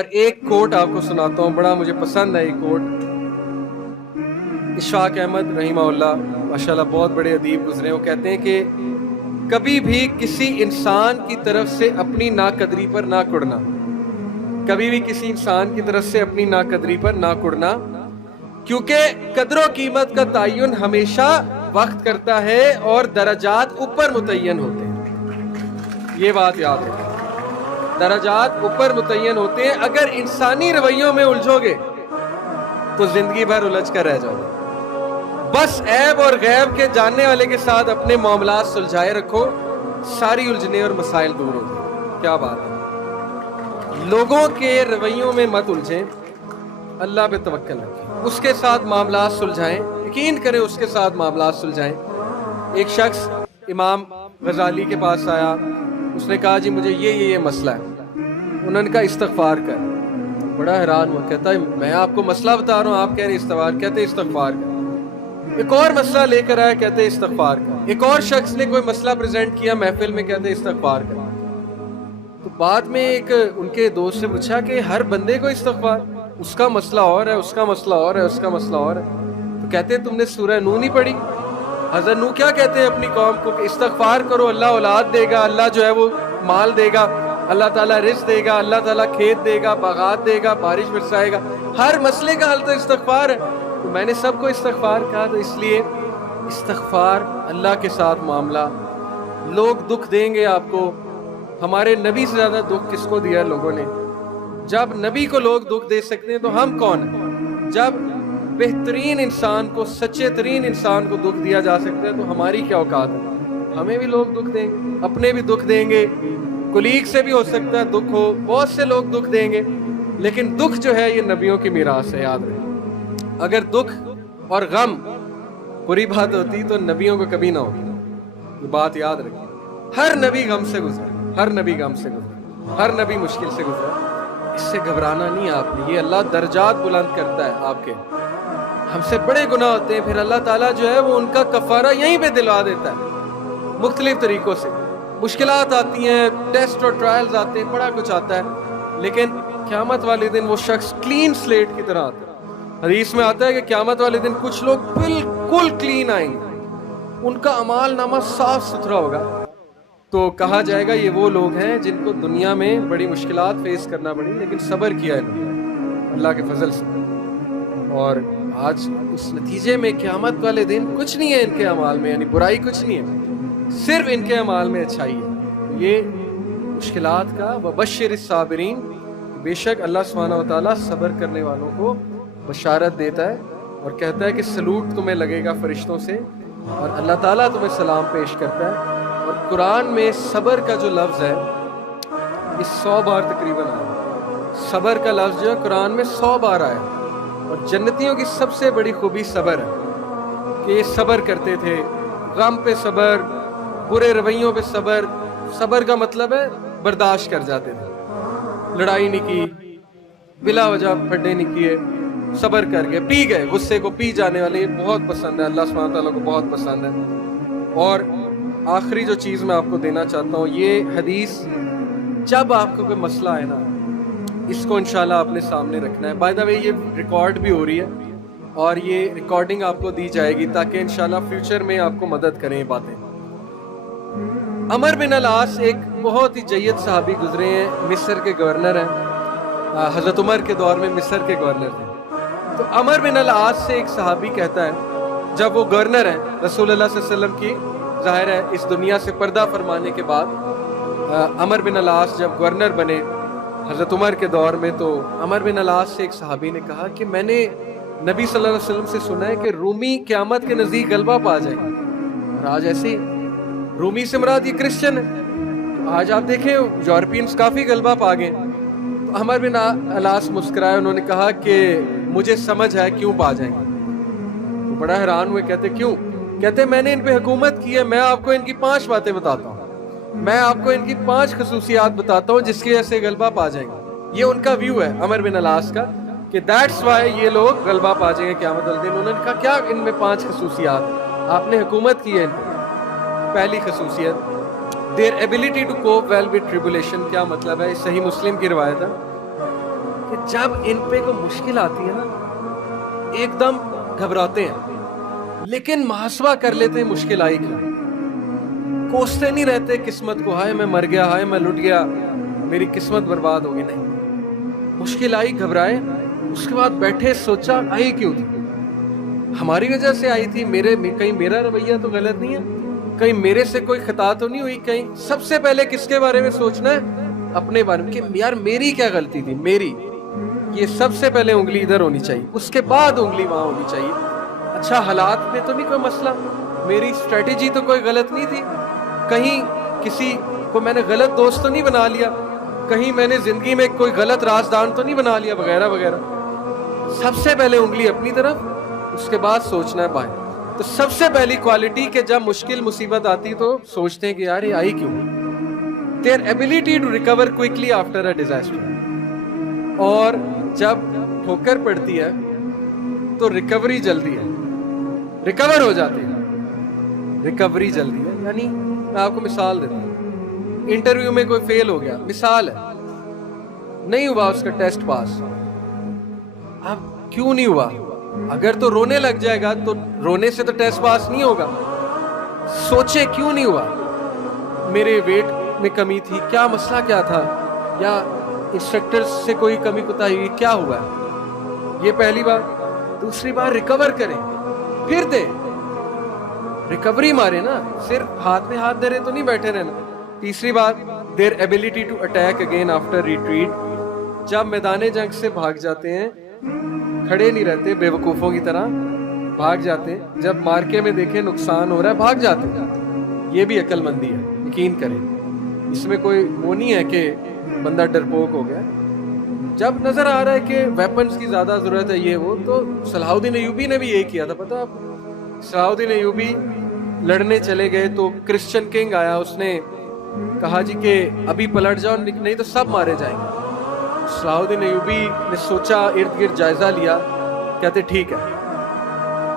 اور ایک کوٹ آپ کو سناتا ہوں، بڑا مجھے پسند ہے یہ کوٹ۔ اشفاق احمد رحمہ اللہ ماشاءاللہ بہت بڑے ادیب گزرے، وہ کہتے ہیں کہ کبھی بھی کسی انسان کی طرف سے اپنی ناقدری پر نہ کڑنا، کبھی بھی کسی انسان کی طرف سے اپنی ناقدری پر نہ کڑنا، کیونکہ قدر و قیمت کا تعین ہمیشہ وقت کرتا ہے اور درجات اوپر متعین ہوتے ہیں۔ یہ بات یاد ہے، درجات اوپر متعین ہوتے ہیں۔ اگر انسانی رویوں میں الجھو گے تو زندگی بھر الجھ کر رہ جاؤ گے۔ بس عیب اور غیب کے جاننے والے کے ساتھ اپنے معاملات سلجھائے رکھو، ساری الجھنیں اور مسائل دور ہو جائیں۔ کیا بات ہے، لوگوں کے رویوں میں مت الجھیں، اللہ پہ توکل رکھیں، اس کے ساتھ معاملات سلجھائیں، یقین کریں اس کے ساتھ معاملات سلجھائیں۔ ایک شخص امام غزالی کے پاس آیا، اس نے کہا جی مجھے یہ مسئلہ ہے۔ انہوں نے کہا استغفار کر۔ بڑا حیران ہوا، کہتا ہے میں آپ کو مسئلہ بتا رہا ہوں، آپ کہہ رہے استغفار، کہتے استغفار کر۔ ایک اور مسئلہ لے کر آیا، کہتے استغفار کر۔ ایک اور شخص نے کوئی مسئلہ پریزنٹ کیا محفل میں، کہتے استغفار کر۔ تو بعد میں ایک ان کے دوست سے پوچھا کہ ہر بندے کو استغفار، اس کا مسئلہ اور ہے، اس کا مسئلہ اور ہے، اس کا مسئلہ اور ہے۔ تو کہتے تم نے سورہ نوح نہیں پڑھی؟ حضرت نوح کیا کہتے ہیں اپنی قوم کو کہ استغفار کرو، اللہ اولاد دے گا، اللہ جو ہے وہ مال دے گا، اللہ تعالیٰ رزق دے گا، اللہ تعالیٰ کھیت دے گا، باغات دے گا، بارش برسائے گا۔ ہر مسئلے کا حل تو استغفار ہے۔ تو میں نے سب کو استغفار کہا، تو اس لیے استغفار، اللہ کے ساتھ معاملہ۔ لوگ دکھ دیں گے آپ کو، ہمارے نبی سے زیادہ دکھ کس کو دیا لوگوں نے؟ جب نبی کو لوگ دکھ دے سکتے ہیں تو ہم کون ہیں؟ جب بہترین انسان کو، سچے ترین انسان کو دکھ دیا جا سکتا ہے تو ہماری کیا اوقات ہے؟ ہمیں بھی لوگ دکھ دیں گے، اپنے بھی دکھ دیں گے، کلیگ سے بھی ہو سکتا ہے دکھ ہو، بہت سے لوگ دکھ دیں گے، لیکن دکھ جو ہے یہ نبیوں کی میراث ہے، یاد رکھیں۔ اگر دکھ اور غم بری بات ہوتی تو نبیوں کو کبھی نہ ہوتی، یہ بات یاد رکھیں۔ ہر نبی غم سے گزرا، ہر نبی غم سے گزرا، ہر نبی مشکل سے گزرا۔ اس سے گھبرانا نہیں آپ نے، یہ اللہ درجات بلند کرتا ہے آپ کے۔ ہم سے بڑے گناہ ہوتے ہیں، پھر اللہ تعالیٰ جو ہے وہ ان کا کفارہ یہیں پہ دلوا دیتا ہے مختلف طریقوں سے۔ مشکلات آتی ہیں، ٹیسٹ اور ٹرائلز آتے ہیں، بڑا کچھ آتا ہے، لیکن قیامت والے دن وہ شخص کلین سلیٹ کی طرح آتا ہے۔ حدیث میں آتا ہے کہ قیامت والے دن کچھ لوگ بالکل کلین آئیں گے، ان کا اعمال نامہ صاف ستھرا ہوگا۔ تو کہا جائے گا یہ وہ لوگ ہیں جن کو دنیا میں بڑی مشکلات فیس کرنا پڑی لیکن صبر کیا ہے انہوں نے اللہ کے فضل سے، اور آج اس نتیجے میں قیامت والے دن کچھ نہیں ہے ان کے اعمال میں، یعنی برائی کچھ نہیں ہے، صرف ان کے اعمال میں اچھائی ہے۔ یہ مشکلات کا وبشر الصابرین، بے شک اللہ سبحانہ و تعالیٰ صبر کرنے والوں کو بشارت دیتا ہے اور کہتا ہے کہ سلوٹ تمہیں لگے گا فرشتوں سے، اور اللہ تعالیٰ تمہیں سلام پیش کرتا ہے۔ اور قرآن میں صبر کا جو لفظ ہے یہ 100 بار تقریباً آیا، صبر کا لفظ جو ہے قرآن میں 100 بار آیا، اور جنتیوں کی سب سے بڑی خوبی صبر ہے کہ یہ صبر کرتے تھے، غم پہ صبر، برے رویوں پہ صبر۔ صبر کا مطلب ہے برداشت کر جاتے تھے، لڑائی نہیں کی، بلا وجہ پھڈے نہیں کیے، صبر کر گئے، پی گئے، غصے کو پی جانے والے، یہ بہت پسند ہے، اللہ سبحانہ تعالیٰ کو بہت پسند ہے۔ اور آخری جو چیز میں آپ کو دینا چاہتا ہوں، یہ حدیث جب آپ کو کوئی مسئلہ ہے نا، اس کو انشاءاللہ اپنے سامنے رکھنا ہے۔ بائی دا وے یہ ریکارڈ بھی ہو رہی ہے اور یہ ریکارڈنگ آپ کو دی جائے گی تاکہ انشاءاللہ فیوچر میں آپ کو مدد کریں یہ باتیں۔ عمر بن العاص ایک بہت ہی جید صحابی گزرے ہیں، مصر کے گورنر ہیں، حضرت عمر کے دور میں مصر کے گورنر تھے۔ تو عمر بن العاص سے ایک صحابی کہتا ہے، جب وہ گورنر ہیں رسول اللہ صلی اللہ علیہ وسلم کی، ظاہر ہے اس دنیا سے پردہ فرمانے کے بعد عمر بن العاص جب گورنر بنے حضرت عمر کے دور میں، تو عمر بن العاص سے ایک صحابی نے کہا کہ میں نے نبی صلی اللہ علیہ وسلم سے سنا ہے کہ رومی قیامت کے نزدیک غلبہ پا جائے گا، اور آج ایسے ہی رومی سے مراد یہ کرسچن ہے، آج آپ دیکھیں یورپینز کافی غلبہ پا گئے۔ تو عمر بن العاص مسکرائے، انہوں نے کہا کہ مجھے سمجھ ہے کیوں پا جائیں گے۔ تو بڑا حیران ہوئے، کہتے کیوں؟ کہتے میں نے ان پہ حکومت کی ہے، میں آپ کو ان کی 5 باتیں بتاتا ہوں، میں آپ کو ان کی 5 خصوصیات بتاتا ہوں جس کی وجہ سے غلبہ پا جائیں گے۔ یہ ان کا ویو ہے عمر بن العاص کا کہ دیٹس وائی یہ لوگ غلبہ پا جائیں گے قیامت والے دن۔ انہوں نے کہا کیا ان میں 5 خصوصیات ہیں؟ آپ نے حکومت کی ہے ان پہ۔ پہلی خصوصیت their ability to cope well with tribulation۔ کیا مطلب ہے؟ صحیح مسلم کی روایت ہے، کہ جب ان پہ کوئی مشکل آتی ہے نا ایک دم گھبراتے ہیں، لیکن محاسبہ کر لیتے ہیں مشکل آئی کیوں، کوستے نہیں رہتے قسمت کو، ہائے میں مر گیا، ہائے میں لٹ گیا، میری قسمت برباد ہوگی، نہیں، مشکل آئی گھبرائے، اس کے بعد بیٹھے سوچا آئی کیوں تھی، ہماری وجہ سے آئی تھی، کہیں میرا رویہ تو غلط نہیں ہے، کہیں میرے سے کوئی خطا تو نہیں ہوئی، کہیں سب سے پہلے کس کے بارے میں سوچنا ہے، اپنے بارے میں کہ یار میری کیا غلطی تھی، میری، یہ سب سے پہلے انگلی ادھر ہونی چاہیے، اس کے بعد انگلی وہاں ہونی چاہیے، اچھا حالات میں تو نہیں کوئی مسئلہ، میری اسٹریٹجی تو کوئی غلط نہیں تھی، کہیں کسی کو میں نے غلط دوست تو نہیں بنا لیا، کہیں میں نے زندگی میں کوئی غلط رازدان تو نہیں بنا لیا، وغیرہ وغیرہ، سب سے پہلے انگلی اپنی طرف، اس کے بعد سوچنا ہے بائیں۔ تو سب سے پہلی کوالٹی کہ جب مشکل مصیبت آتی تو سوچتے ہیں کہ یار یہ آئی کیوں، their ability to recover quickly after a disaster، اور جب ٹھوکر پڑتی ہے تو ریکوری جلدی ہے، ریکور ہو جاتے ہیں، ریکوری جلدی ہے، یعنی میں آپ کو مثال دیتا ہوں، انٹرویو میں کوئی فیل ہو گیا، مثال ہے، نہیں ہوا اس کا ٹیسٹ پاس، اب کیوں نہیں ہوا، اگر تو رونے لگ جائے گا تو رونے سے تو ٹیسٹ پاس نہیں ہوگا، سوچے کیوں نہیں ہوا، میرے ویٹ میں کمی تھی، کیا مسئلہ کیا تھا، یا انسٹرکٹر سے کوئی کمی کوتاہی ہوئی، کیا ہوا ہے، یہ پہلی بار، دوسری بار ریکور کریں، پھر دے، ریکوری مارے نا، صرف ہاتھ میں ہاتھ دھرے تو نہیں بیٹھے رہنا، تیسری بات their ability to attack again after retreat، جب میدان جنگ سے بھاگ جاتے ہیں کھڑے نہیں رہتے بے وقوفوں کی طرح، بھاگ جاتے ہیں، جب مارکے میں دیکھیں نقصان ہو رہا ہے بھاگ جاتے ہیں، یہ بھی عقل مندی ہے، یقین کریں، اس میں کوئی وہ نہیں ہے کہ بندہ ڈرپوک ہو گیا، جب نظر آ رہا ہے کہ ویپنز کی زیادہ ضرورت ہے یہ وہ، تو صلاح الدین ایوبی نے بھی یہی کیا تھا، پتہ آپ، صلاح الدین ایوبی لڑنے چلے گئے تو کرسچن کنگ آیا، اس نے کہا جی کہ ابھی پلٹ جاؤ نہیں تو سب مارے جائیں گے، صلاح الدین ایوبی نے سوچا، ارد گرد جائزہ لیا، کہتے ٹھیک ہے،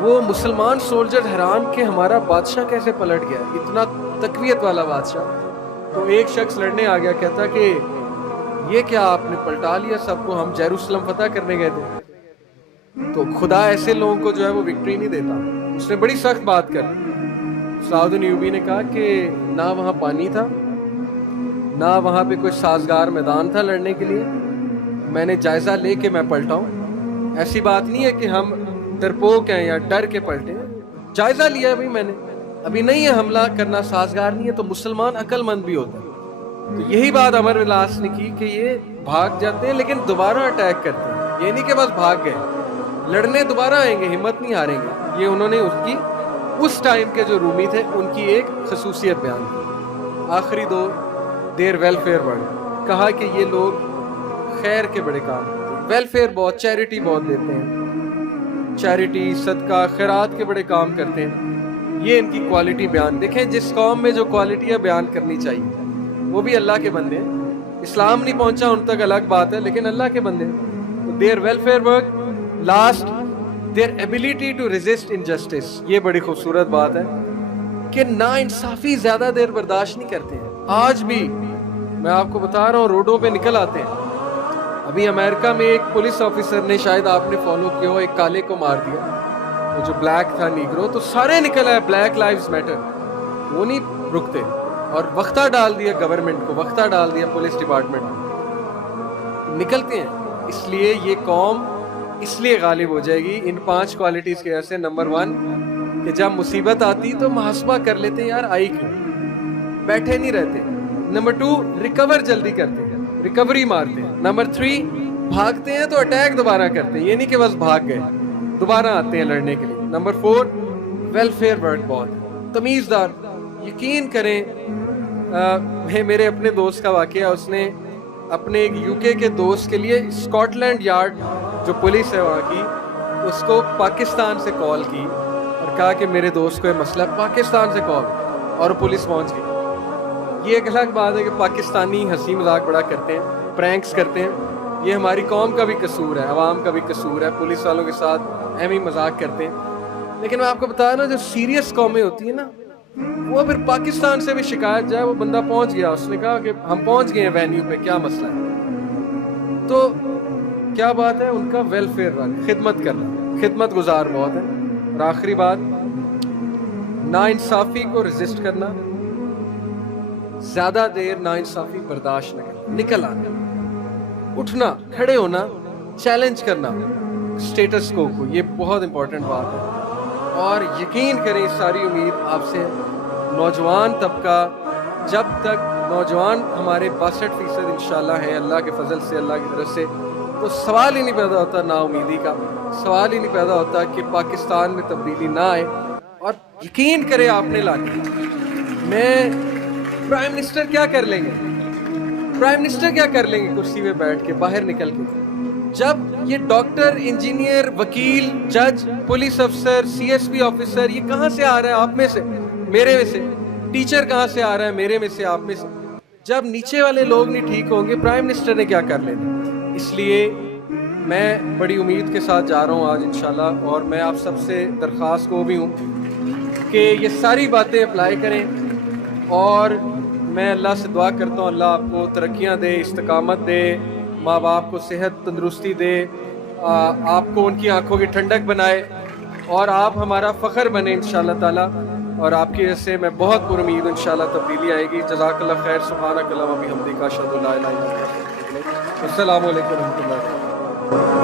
وہ مسلمان سولجر حیران کہ ہمارا بادشاہ کیسے پلٹ گیا، اتنا تقویت والا بادشاہ، تو ایک شخص لڑنے آ گیا، کہتا کہ یہ کیا آپ نے پلٹا لیا سب کو، ہم یروشلم فتح کرنے گئے تھے، تو خدا ایسے لوگوں کو جو ہے وہ وکٹری نہیں دیتا، اس نے بڑی سخت بات کر، صلاح الدین ایوبی نے کہا کہ نہ وہاں پانی تھا، نہ وہاں پہ کوئی سازگار میدان تھا لڑنے کے لیے، میں نے جائزہ لے کے میں پلٹا ہوں، ایسی بات نہیں ہے کہ ہم ڈرپوک ہیں یا ڈر کے پلٹے ہیں، جائزہ لیا ہے بھائی میں نے، ابھی نہیں ہے حملہ کرنا سازگار نہیں ہے، تو مسلمان عقل مند بھی ہوتا ہے، تو یہی بات عمر بن العاص نے کی کہ یہ بھاگ جاتے ہیں لیکن دوبارہ اٹیک کرتے ہیں، یہ نہیں کہ بس بھاگ گئے، لڑنے دوبارہ آئیں گے، ہمت نہیں ہاریں گے، یہ انہوں نے اس ٹائم کے جو رومی تھے ان کی ایک خصوصیت بیان کی۔ آخری دو دیر ویلفیئر ورڈ، کہا کہ یہ لوگ خیر کے بڑے کام کرتے ہیں، ویلفیئر بہت، چیریٹی بہت دیتے ہیں، چیریٹی صدقہ خیرات کے بڑے کام کرتے ہیں، یہ ان کی کوالٹی بیان، دیکھیں جس قوم میں جو کوالٹیاں بیان کرنی چاہیے، وہ بھی اللہ کے بندے ہیں، اسلام نہیں پہنچا ان تک الگ بات ہے، لیکن اللہ کے بندے ہیں، تو their welfare work, last their ability to resist injustice، یہ بڑی خوبصورت بات ہے کہ نا انصافی زیادہ دیر برداشت نہیں کرتے ہیں، آج بھی میں آپ کو بتا رہا ہوں روڈوں پہ نکل آتے ہیں، ابھی امریکہ میں ایک پولیس آفیسر نے، شاید آپ نے فالو کیا ہو، ایک کالے کو مار دیا، وہ جو بلیک تھا نیگرو، تو سارے نکل آئے بلیک لائیوز میٹر، وہ نہیں رکتے، اور وقتہ ڈال دیا گورنمنٹ کو، وقتہ ڈال دیا پولیس ڈپارٹمنٹ کو، نکلتے ہیں، اس لیے یہ قوم اس لیے غالب ہو جائے گی ان 5 کوالٹیز کے ایسے۔ نمبر 1 کہ جب مصیبت آتی تو محاسبہ کر لیتے ہیں یار آئی کیوں، بیٹھے نہیں رہتے۔ نمبر 2 ریکور جلدی کرتے ہیں، ریکوری مارتے ہیں۔ نمبر 3 بھاگتے ہیں تو اٹیک دوبارہ کرتے ہیں، یہ نہیں کہ بس بھاگ گئے، دوبارہ آتے ہیں لڑنے کے لیے۔ نمبر 4 ویلفیئر ورک بہت تمیزدار، یقین کریں میرے اپنے دوست کا واقعہ، اس نے اپنے ایک یو کے دوست کے لیے اسکاٹ لینڈ یارڈ جو پولیس ہے وہاں کی، اس کو پاکستان سے کال کی اور کہا کہ میرے دوست کو یہ مسئلہ، پاکستان سے کال، اور پولیس پہنچ گئی۔ یہ ایک الگ بات ہے کہ پاکستانی ہنسی مذاق بڑا کرتے ہیں، پرینکس کرتے ہیں، یہ ہماری قوم کا بھی قصور ہے، عوام کا بھی قصور ہے، پولیس والوں کے ساتھ اہم ہی مذاق کرتے ہیں، لیکن میں آپ کو بتا رہا ہوں جو سیریس قومیں ہوتی ہیں نا، وہ پھر پاکستان سے بھی شکایت جائے، وہ بندہ پہنچ گیا، اس نے کہا کہ ہم پہنچ گئے ہیں وینیو پہ، کیا مسئلہ ہے، تو کیا بات ہے؟ ان کا ویلفیئر رن، خدمت کرنا، خدمت گزار بہت ہے. اور آخری بات، ناانصافی کو ریزسٹ کرنا، زیادہ دیر ناانصافی برداشت نہ کرنا، نکل آنا، اٹھنا، کھڑے ہونا، چیلنج کرنا اسٹیٹس کو، یہ بہت امپورٹنٹ بات ہے. اور یقین کریں ساری امید آپ سے، نوجوان طبقہ جب تک نوجوان ہمارے 62% انشاءاللہ ہیں اللہ کے فضل سے، اللہ کی طرف سے، تو سوال ہی نہیں پیدا ہوتا نا امیدی کا، سوال ہی نہیں پیدا ہوتا کہ پاکستان میں تبدیلی نہ آئے. اور یقین کریں آپ نے لانی، میں پرائم منسٹر کیا کر لیں گے، پرائم منسٹر کیا کر لیں گے کرسی پہ بیٹھ کے باہر نکل کے، جب یہ ڈاکٹر، انجینئر، وکیل، جج، پولیس افسر، سی ایس پی آفیسر، یہ کہاں سے آ رہا ہے؟ آپ میں سے، میرے میں سے. ٹیچر کہاں سے آ رہا ہے؟ میرے میں سے، آپ میں سے. جب نیچے والے لوگ نہیں ٹھیک ہوں گے پرائم منسٹر نے کیا کر لینا؟ اس لیے میں بڑی امید کے ساتھ جا رہا ہوں آج انشاءاللہ، اور میں آپ سب سے درخواست کو بھی ہوں کہ یہ ساری باتیں اپلائی کریں. اور میں اللہ سے دعا کرتا ہوں اللہ آپ کو ترقیاں دے، استقامت دے، ماں باپ کو صحت تندرستی دے، آپ کو ان کی آنکھوں کی ٹھنڈک بنائے، اور آپ ہمارا فخر بنے انشاءاللہ تعالی. اور آپ کی وجہ سے میں بہت پر امید انشاءاللہ تبدیلی آئے گی. جزاک اللہ خیر. سبحانک اللہم و بحمدک، اشہد ان لا الہ الا انت، السلام علیکم و رحمۃ اللہ.